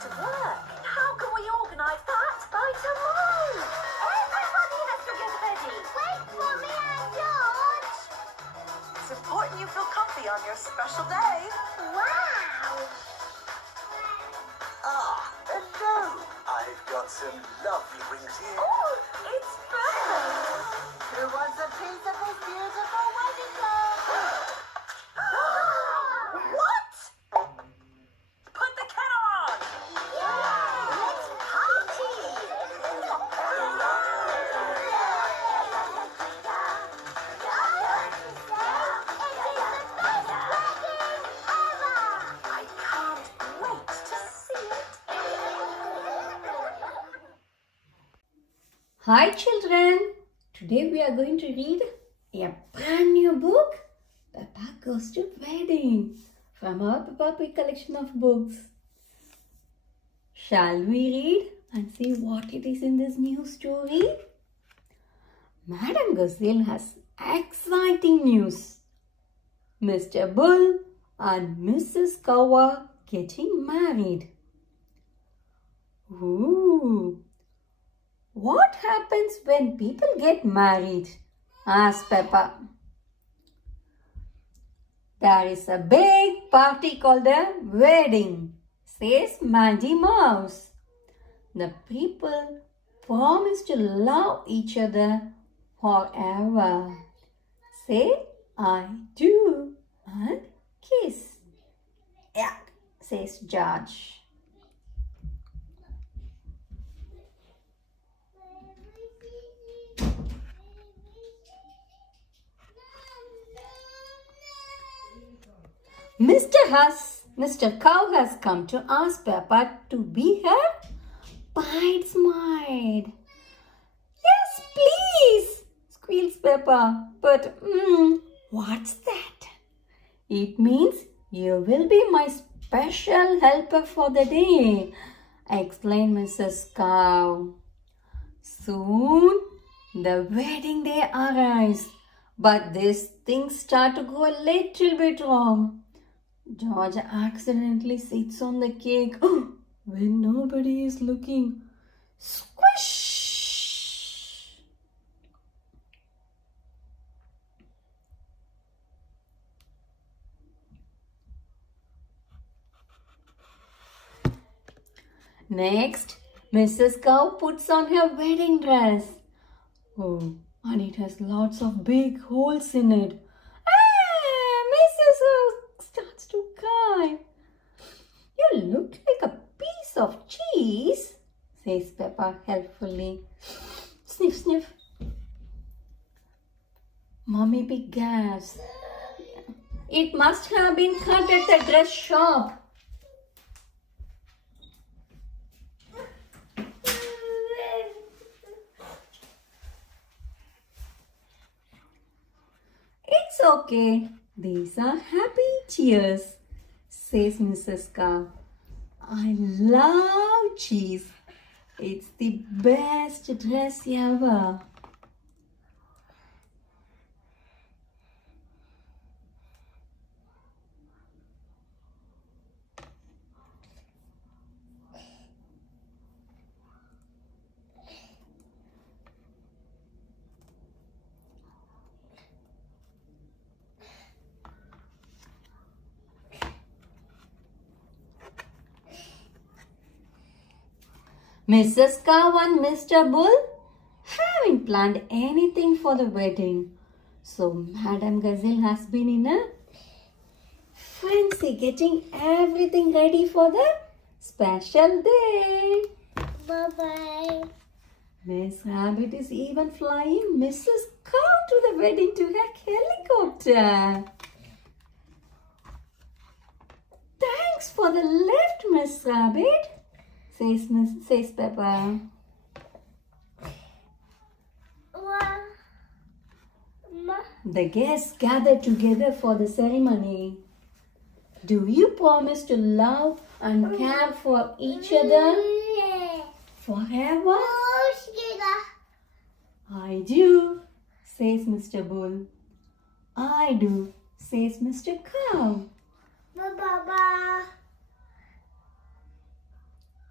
to work. How can we organise that by tomorrow? Everybody has to get ready. Wait for me and George. It's important you feel comfy on your special day. Wow. Hello. I've got some lovely rings here. Oh, it's Peppa. Who wants a piece of this beautiful wedding cake? What? Put the kettle on. Let's party. I can't wait to see it. Hi children, today we are going to read a brand new book, Peppa Goes to Wedding, from our Peppa Pig collection of books. Shall we read and see what it is in this new story? Madam Gazelle has exciting news. Mr. Bull and Mrs. Cow are getting married. Ooh! What happens when people get married? Asked Peppa. There is a big party called a wedding, says Mandy Mouse. The people promise to love each other forever. Say, I do, and kiss. Yeah, says George. Mr. Cow has come to ask Peppa to be her bridesmaid. Yes, please, squeals Peppa. But, what's that? It means you will be my special helper for the day, explained Mrs. Cow. Soon, the wedding day arrives, but these things start to go a little bit wrong. George accidentally sits on the cake when nobody is looking. Squish! Next, Mrs. Cow puts on her wedding dress. Oh, and it has lots of big holes in it. Mrs. Cow starts to cry. You look like a piece of cheese, says Peppa helpfully. Sniff, sniff. Mummy Pig gasps. It must have been cut at the dress shop. It's okay. These are happy tears, says Mrs. Cow. I love cheese. It's the best dress ever. Mrs. Cow and Mr. Bull haven't planned anything for the wedding. So Madam Gazelle has been in a frenzy getting everything ready for the special day. Bye-bye. Miss Rabbit is even flying Mrs. Cow to the wedding to her helicopter. Thanks for the lift, Miss Rabbit, says Peppa. The guests gather together for the ceremony. Do you promise to love and care for each other forever? I do, says Mr. Bull. I do, says Mr. Cow.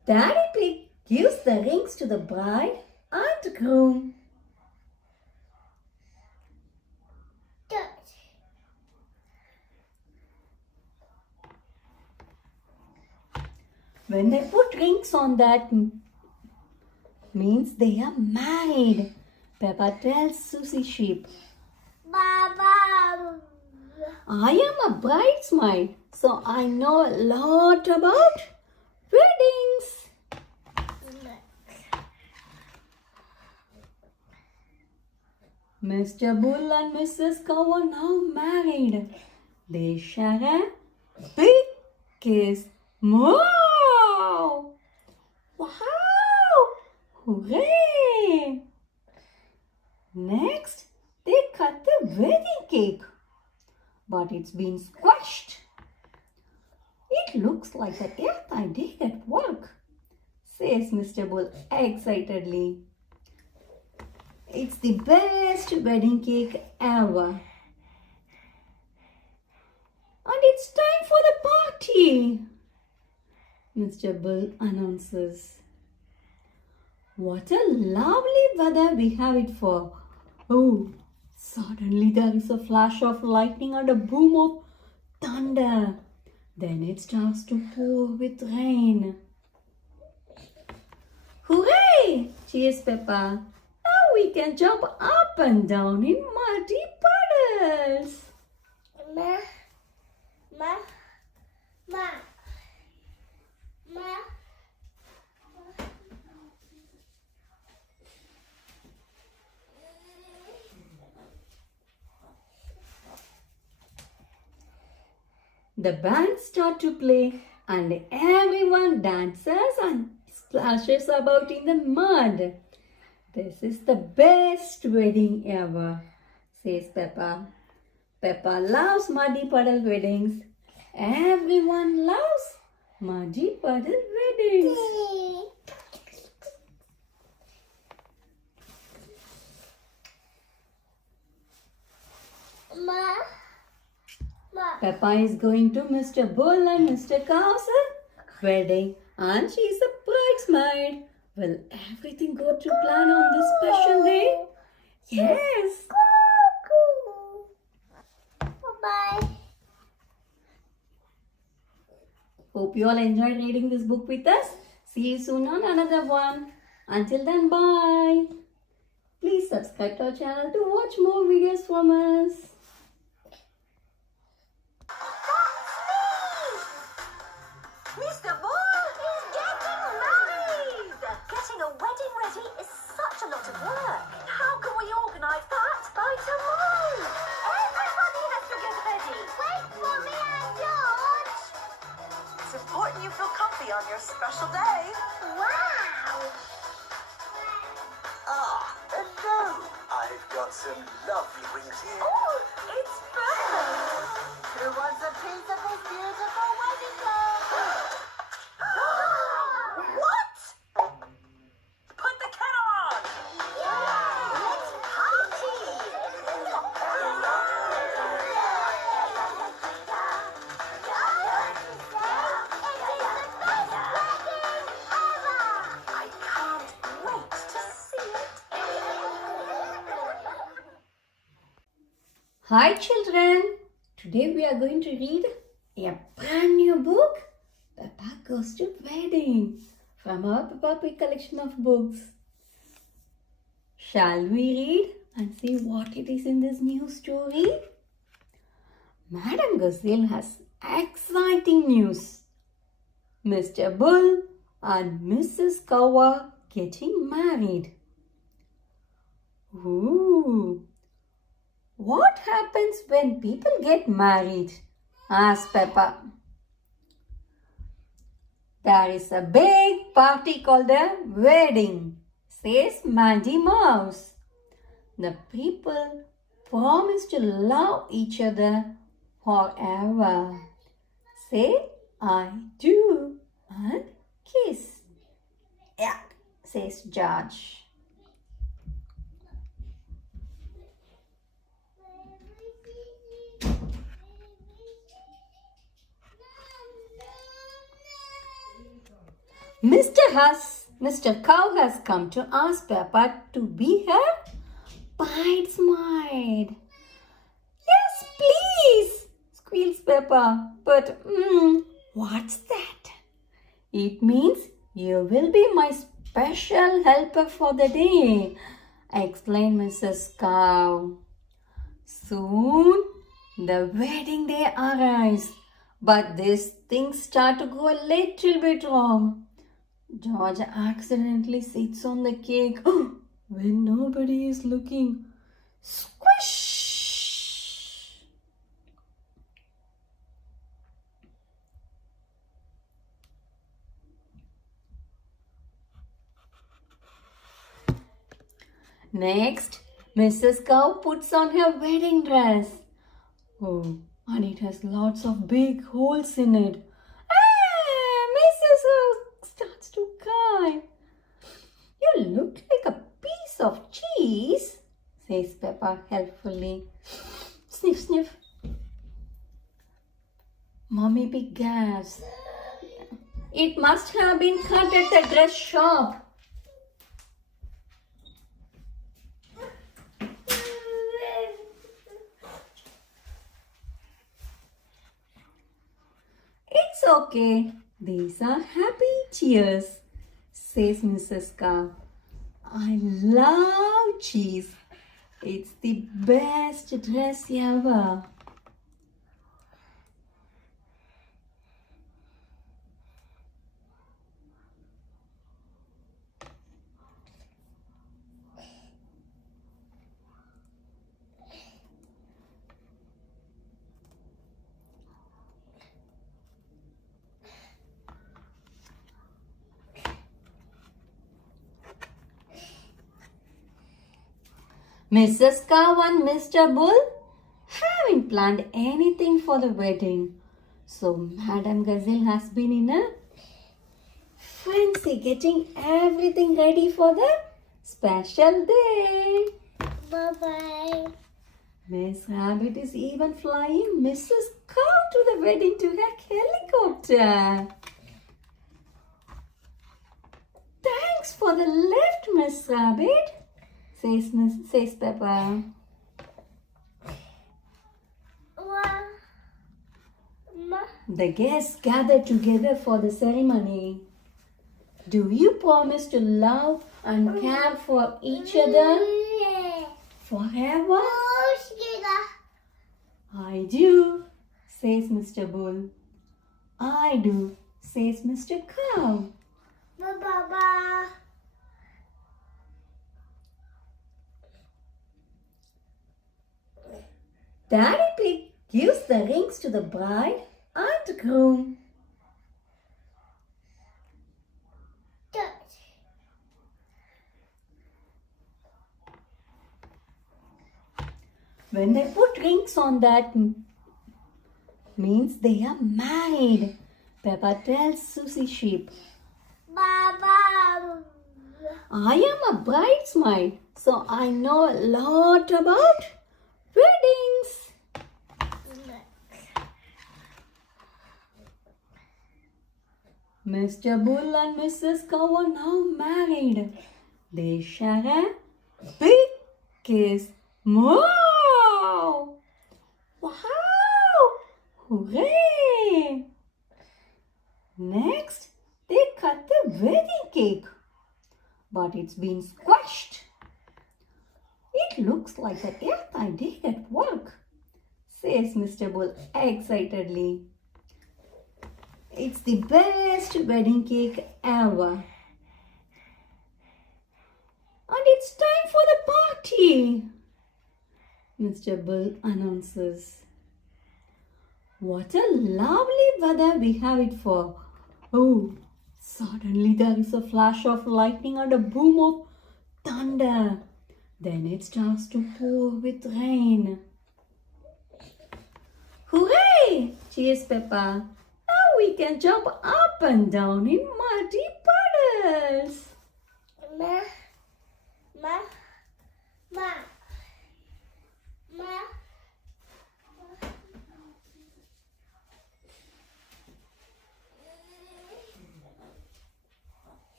Daddy Pig gives the rings to the bride and groom. When they put rings on that means they are married. Peppa tells Susie Sheep, Baba. I am a bridesmaid, so I know a lot about weddings. Mr. Bull and Mrs. Cow are now married. They share a big kiss. Wow! Wow! Hooray! Next, they cut the wedding cake. But it's been squashed. It looks like the airtight day at work, says Mr. Bull excitedly. It's the best wedding cake ever. And it's time for the party, Mr. Bull announces. What a lovely weather we have it for. Oh, suddenly there is a flash of lightning and a boom of thunder. Then it starts to pour with rain. Hooray! Cheers, Peppa. Now we can jump up and down in muddy puddles. Ma. Ma. Ma. Ma. The band start to play and everyone dances and splashes about in the mud. This is the best wedding ever, says Peppa. Peppa loves muddy puddle weddings. Everyone loves muddy puddle weddings. Ma. Ma. Peppa is going to Mr. Bull and Mr. Cow's wedding and she's a bridesmaid. Will everything go to plan on this special day? Yes. Bye-bye. Hope you all enjoyed reading this book with us. See you soon on another one. Until then, bye. Please subscribe to our channel to watch more videos from us. Mr. Bull is getting married! Getting a wedding ready is such a lot of work. How can we organise that by tomorrow? Everybody has to get ready. Wait for me and George. It's important you feel comfy on your special day. Wow. And now I've got some lovely rings here. Oh, it's perfect. Who wants a piece of this beautiful wedding cake? What? Put the kettle on. Let's party. I can't wait to see it. Hi children. Today we are going to read a brand new book, Peppa Goes to Wedding, from our Peppa Pig collection of books. Shall we read and see what it is in this new story? Madam Gazelle has exciting news. Mr. Bull and Mrs. Cow are getting married. Ooh! What happens when people get married? Asked Peppa. There is a big party called a wedding, says Mandy Mouse. The people promise to love each other forever. Say, I do, and kiss. Yeah, says George. Mr. Cow has come to ask Peppa to be her bridesmaid. Yes, please, squeals Peppa. But, what's that? It means you will be my special helper for the day, explained Mrs. Cow. Soon, the wedding day arrives, but these things start to go a little bit wrong. George accidentally sits on the cake when nobody is looking. Squish! Next, Mrs. Cow puts on her wedding dress. Oh, and it has lots of big holes in it. Ah, Mrs. Cow starts to cry. You look like a piece of cheese, says Peppa helpfully. Sniff, sniff. Mummy Pig gasps. It must have been cut at the dress shop. It's okay. These are happy tears, says Mrs. Cow. I love cheese. It's the best dress ever. Mrs. Cow and Mr. Bull haven't planned anything for the wedding. So Madam Gazelle has been in a frenzy getting everything ready for the special day. Bye-bye. Miss Rabbit is even flying Mrs. Cow to the wedding to her helicopter. Thanks for the lift, Miss Rabbit, says Peppa. The guests gather together for the ceremony. Do you promise to love and care for each other forever? I do, says Mr. Bull. I do, says Mr. Cow. Bye-bye. Daddy Pig gives the rings to the bride and groom. When they put rings on that, means they are married. Peppa tells Susie Sheep. Bye-bye. I am a bridesmaid, so I know a lot about weddings. Mr. Bull and Mrs. Cow are now married. They share a big kiss. Wow! Wow! Hooray! Next, they cut the wedding cake. But it's been squashed. It looks like the 8th day at work, says Mr. Bull excitedly. It's the best wedding cake ever. And it's time for the party, Mr. Bull announces. What a lovely weather we have it for. Oh, suddenly there is a flash of lightning and a boom of thunder. Then it starts to pour with rain. Hooray! Cheers, Peppa. Now we can jump up and down in muddy puddles. Ma.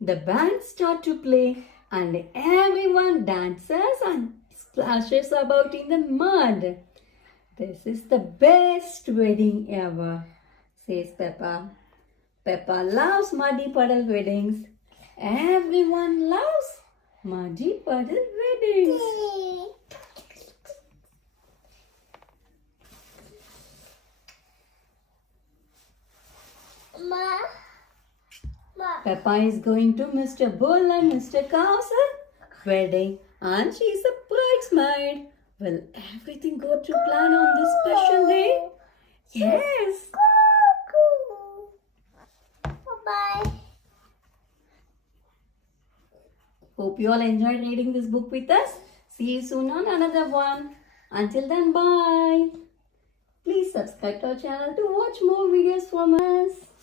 The band start to play and everyone dances and splashes about in the mud. This is the best wedding ever, says Peppa. Peppa loves muddy puddle weddings. Everyone loves muddy puddle weddings. Peppa is going to Mr. Bull and Mr. Cow's wedding and she's a bridesmaid. Will everything go to plan on this special day? Yes. Bye-bye. Hope you all enjoyed reading this book with us. See you soon on another one. Until then, bye. Please subscribe to our channel to watch more videos from us.